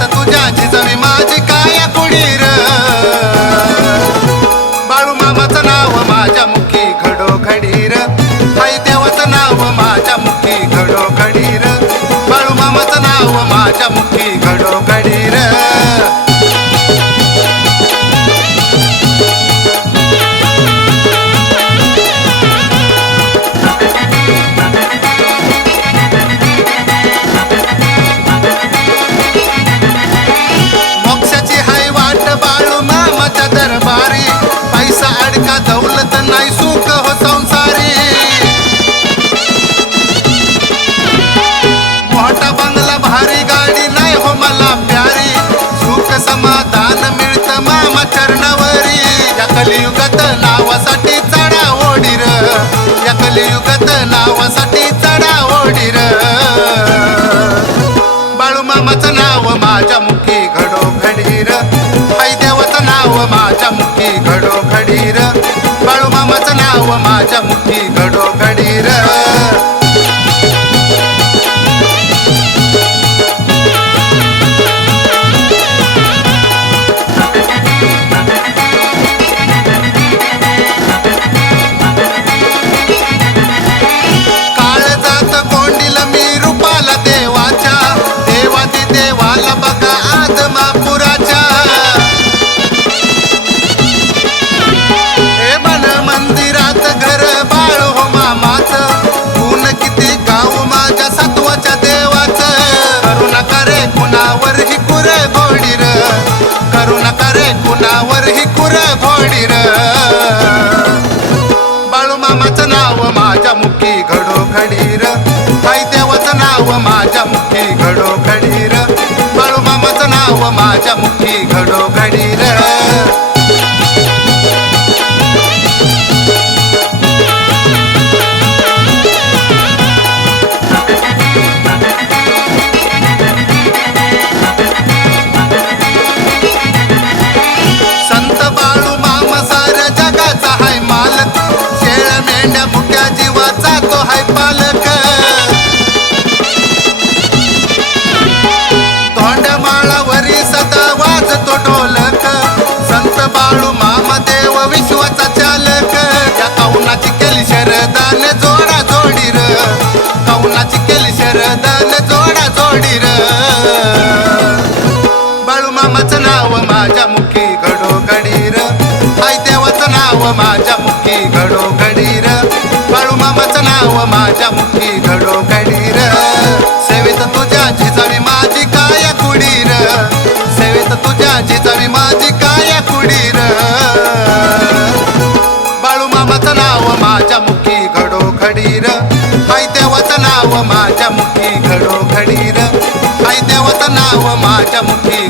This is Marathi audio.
लागत तुझ्याची जिजवी माझी काया कुडीर. बाळू मामाचं नाव माझ्या मुखी घडो घडीर आई देवाचं नाव माझ्या मुखी घडो घडीर बाळू मामाचं नाव माझ्या मुखी घडो घडीर चरणावरी. या कलियुगात नावासाठी चढा ओढीर. या कलियुगात नावासाठी चढा ओढीर. बाळू मामाचं नाव माझ्या मुखी घडो घडीर आई देवाचं नाव माझ्या मुखी घडो घडीर बाळू मामाचं नाव माझ्या मुखी देवाला बघा आदमापुराच्या हे बन मंदिरात घर बाळ हो मामाच. ऊन किती गाव माझ्या सत्वाच्या देवाच. करू नका रे कुणावर ही कुर घोडीर. करू नका रे कुणावर ही कुर घोडीर. बाळू मामाचं नाव माझ्या मुखी घडो घडीर. आई देवाचं नाव माझ्या मुखी घडो घडीर. नाव मुखी घडो घडीर संत मेंढ्या मुक्या जीवाचा तो हाय शरदान जोडा र. कौनाची केली शरदान जोडा र. बाळू मामाचं नाव माझ्या मुखी घडो र. आई देवाचं नाव माझ्या मुखी घडो र. बाळू मामाचं नाव माझ्या मुखी घडो र. सेवेत तुझ्या जिजावी माझी काय र. सेवेत तुझ्या जिजावी माझी काय र. बाळू मामाचं नाव माझ्या मुखी नाव माझ्या मुठी घडो घडीर आई देवाचं नाव माझ्या मुठी